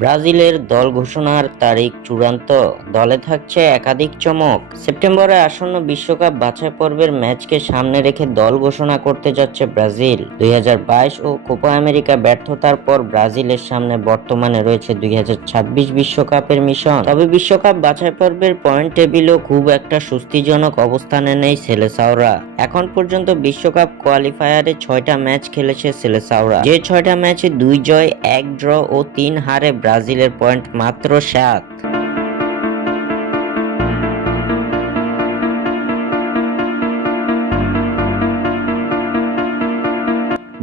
ব্রাজিলের দল ঘোষণার তারিখ চূড়ান্ত, দলে থাকছে একাধিক চমক। সেপ্টেম্বরে আসন্ন বিশ্বকাপ বাছাই পর্বের ম্যাচকে সামনে রেখে দল ঘোষণা করতে যাচ্ছে ব্রাজিল। 2022 ও কোপা আমেরিকা ব্যর্থতার পর ব্রাজিলের সামনে বর্তমানে রয়েছে 2026 বিশ্বকাপের মিশন। তবে বিশ্বকাপ বাছাই পর্বের পয়েন্ট টেবিলও খুব একটা স্বস্তিজনক অবস্থানে নেই সেলেসাওরা। এখন পর্যন্ত বিশ্বকাপ কোয়ালিফায়ারে 6টা ম্যাচ খেলেছে সেলেসাওরা, যে 6টা ম্যাচে 2 জয়, 1 ড্র ও 3 হারে ব্রাজিলের পয়েন্ট মাত্র 7।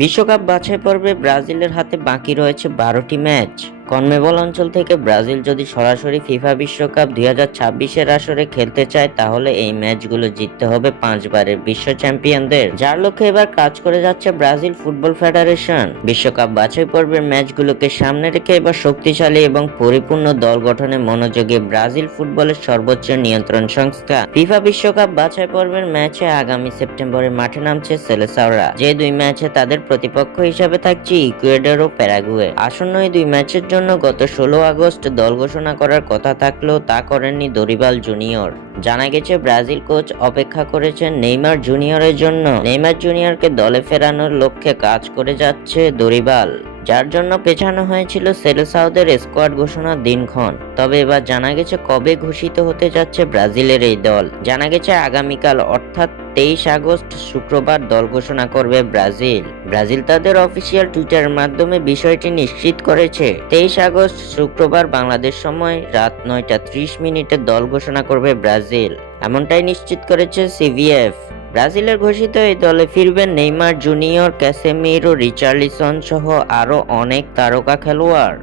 বিশ্বকাপ বাছাই পর্বে ব্রাজিলের হাতে বাকি রয়েছে 12টি ম্যাচ। কনমেবল অঞ্চল থেকে ব্রাজিল যদি সরাসরি ফিফা বিশ্বকাপ 2026-এর আসরে খেলতে চায়, তাহলে এই ম্যাচগুলো জিততে হবে 5 বারের বিশ্ব চ্যাম্পিয়নদের, যার লক্ষ্যে এবার কাজ করে যাচ্ছে ব্রাজিল ফুটবল ফেডারেশন। বিশ্বকাপ বাছাই পর্বের ম্যাচগুলোকে সামনে রেখে এবার শক্তিশালী এবং পরিপূর্ণ দল গঠনে মনোযোগী ব্রাজিল ফুটবলের সর্বোচ্চ নিয়ন্ত্রণ সংস্থা। ফিফা বিশ্বকাপ বাছাই পর্বের ম্যাচে আগামী সেপ্টেম্বরে মাঠে নামছে সেলেসাওরা, যে 2 ম্যাচে তাদের প্রতিপক্ষ হিসেবে থাকছে ইকুয়েডর ও প্যারাগুয়ে। আসন্ন এই 2 ম্যাচের জন্য গত 16 আগস্ট দল ঘোষণা করার কথা থাকলেও তা করেননি দরিবাল জুনিয়র। জানা গেছে ব্রাজিল কোচ অপেক্ষা করেছেন নেইমার জুনিয়রের জন্য। নেইমার জুনিয়রকে দলে ফেরানোর লক্ষ্যে কাজ করে যাচ্ছে দরিবাল, যার জন্য পেছানো হয়েছিল সেলেসাওদের স্কোয়াড ঘোষণার দিনক্ষণ। তবে এবার জানা গেছে কবে ঘোষিত হতে যাচ্ছে ব্রাজিলের এই দল। জানা গেছে আগামীকাল অর্থাৎ 23 আগস্ট শুক্রবার দল ঘোষণা করবে ব্রাজিল তাদের অফিসিয়াল টুইটারের মাধ্যমে বিষয়টি নিশ্চিত করেছে। 23 আগস্ট শুক্রবার বাংলাদেশ সময় রাত 9:30 দল ঘোষণা করবে ব্রাজিল, এমনটাই নিশ্চিত করেছে সিভিএফ। ব্রাজিলের ঘোষিত এই দলে ফিরবেন নেইমার জুনিয়র, ক্যাসেমিরো, রিচার্লিসন সহ আরও অনেক তারকা খেলোয়াড়।